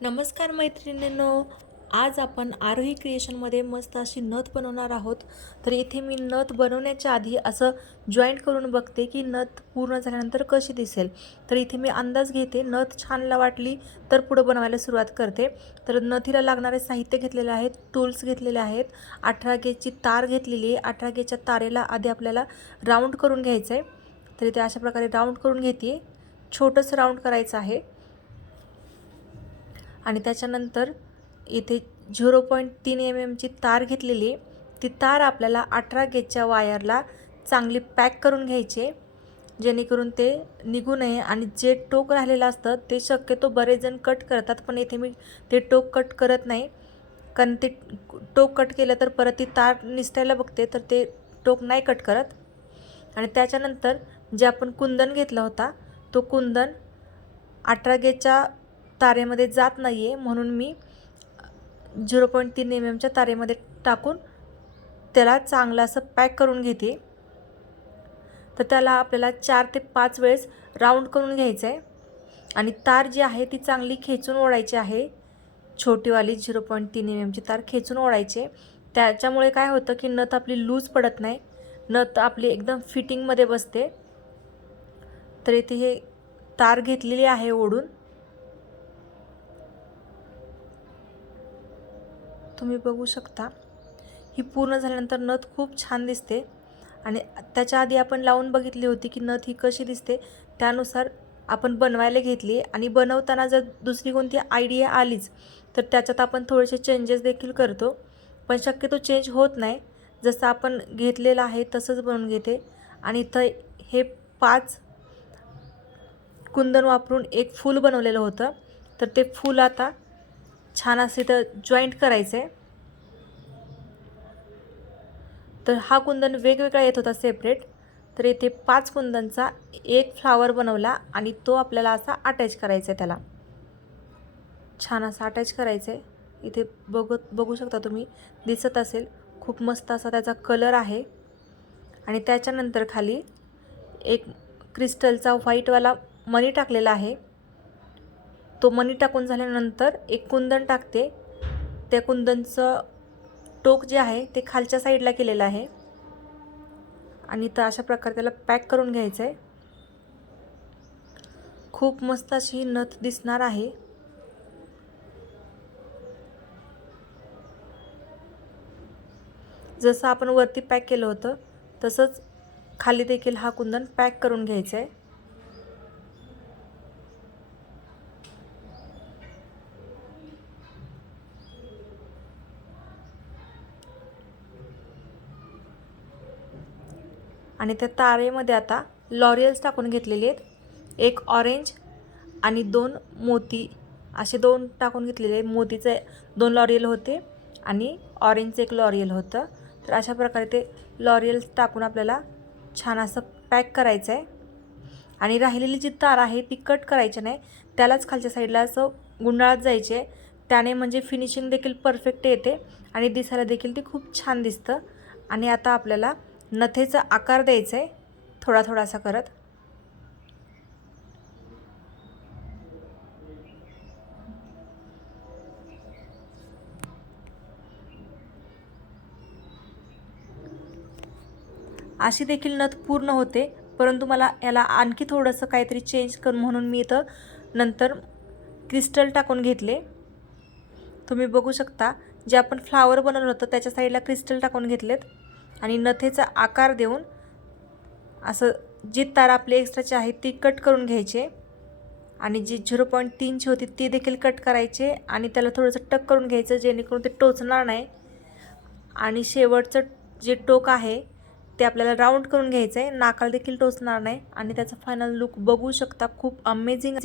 नमस्कार मैत्रिणींनो. आज आपण आरोही क्रिएशनमध्ये मस्त अशी नथ बनवणार आहोत. तर इथे मी नथ बनवण्याच्या आधी असं जॉईंट करून बघते की नथ पूर्ण झाल्यानंतर कशी दिसेल. तर इथे मी अंदाज घेते. नथ छानला वाटली तर पुढं बनवायला सुरुवात करते. तर नथीला लागणारे साहित्य घेतलेले आहेत टूल्स घेतलेले आहेत. अठरा गेजची तार घेतलेली आहे. अठरा गेजच्या तारेला आधी आपल्याला राऊंड करून घ्यायचं आहे तर इथे अशा प्रकारे राऊंड करून घेते. छोटंसं राऊंड करायचं आहे. आणि त्याच्यानंतर इथे झिरो पॉईंट तीन एम एमची तार घेतलेली आहे. ती तार आपल्याला अठरा गेजच्या वायरला चांगली पॅक करून घ्यायची जेणेकरून ते निघू नये आणि जे टोक राहिलेलं असतं ते शक्यतो बरेच जण कट करतात पण इथे मी ते टोक कट करत नाही. कारण ते टोक कट केलं तर परत ती तार निसटायला बघते तर ते टोक नाही कट करत. आणि त्याच्यानंतर जे आपण कुंदन घेतला होता तो कुंदन अठरा गेजच्या तारेमध्ये जात नाही आहे म्हणून मी झिरो पॉईंट तीन एम एमच्या तारेमध्ये टाकून त्याला चांगलं असं पॅक करून घेते. तर त्याला आपल्याला चार ते पाच वेळेस राऊंड करून घ्यायचं आहे आणि तार जी आहे ती चांगली खेचून ओढायची आहे. छोटीवाली झिरो पॉईंट तीन एम एमची तार खेचून ओढायची. त्याच्यामुळे काय होतं की नथ आपली लूज पडत नाही. नथ आपली एकदम फिटिंगमध्ये बसते. तर इथे हे तार घेतलेली आहे ओढून. तुम्ही बघू शकता. ही पूर्ण झाल्यानंतर नथ खूप छान दिसते. आणि त्याच्या आधी आपण लावून बघितली होती की नथ ही कशी दिसते त्यानुसार आपण बनवायला घेतली. आणि बनवताना जर दुसरी कोणती आयडिया आलीच तर त्याच्यात आपण थोडेसे चेंजेस देखील करतो. पण शक्यतो चेंज होत नाही. जसं आपण घेतलेलं आहे तसंच बनवून घेते. आणि इथं हे पाच कुंदन वापरून एक फूल बनवलेलं होतं. तर ते फूल आता छान असं इथं जॉईंट करायचं. आहे तर हा कुंदन वेगवेगळा येत होता सेपरेट तर इथे पाच कुंदनचा एक फ्लावर बनवला आणि तो आपल्याला असा अटॅच करायचा आहे त्याला. छान असा अटॅच करायचं आहे. इथे बघत बघू शकता तुम्ही दिसत असेल खूप मस्त असा त्याचा कलर आहे. आणि त्याच्यानंतर खाली एक क्रिस्टलचा व्हाईटवाला मनी टाकलेला आहे. तो मनी टाकून झाल्यानंतर एक कुंदन टाकते. त्या कुंदनचं टोक जे आहे ते खालच्या साईडला केलेलं आहे. आणि तर अशा प्रकारे त्याला पॅक करून घ्यायचं आहे खूप मस्त अशी नथ दिसणार आहे. जसं आपण वरती पॅक केलं होतं तसंच खाली देखील हा कुंदन पॅक करून घ्यायचं आहे आणि त्या तारेमध्ये आता लॉरियल्स टाकून घेतलेले आहेत. एक ऑरेंज आणि दोन मोती. असे दोन टाकून घेतलेले आहेत. मोतीचे दोन लॉरियल होते आणि ऑरेंजचं एक लॉरियल होतं. तर अशा प्रकारे ते लॉरियल्स टाकून आपल्याला छान असं पॅक करायचं आहे. आणि राहिलेली जी तार आहे ती कट करायची नाही. त्यालाच खालच्या साईडला असं गुंडाळत जायचे. त्याने म्हणजे फिनिशिंग देखील परफेक्ट येते आणि दिसायला देखील ते खूप छान दिसतं. आणि आता आपल्याला नथेचा आकार द्यायचा आहे थोडा थोडासा करत. अशी देखील नथ पूर्ण होते परंतु मला याला आणखी थोडंसं काहीतरी चेंज कर म्हणून मी इथं नंतर क्रिस्टल टाकून घेतले. तुम्ही बघू शकता जे आपण फ्लावर बनवलं होतं त्याच्या साईडला क्रिस्टल टाकून घेतलेत. आणि नथेचा आकार देऊन असं जी तार आपली एक्स्ट्राची आहे ती कट करून घ्यायचे. आणि जी झिरो पॉईंट तीनची होती ती देखील कट करायचे आणि त्याला थोडंसं टक करून घ्यायचं जेणेकरून ते टोचणार नाही. आणि शेवटचं जे टोक आहे ते आपल्याला राऊंड करून घ्यायचं आहे नाकाला देखील टोचणार नाही. आणि त्याचा फायनल लुक बघू शकता. खूप अमेझिंग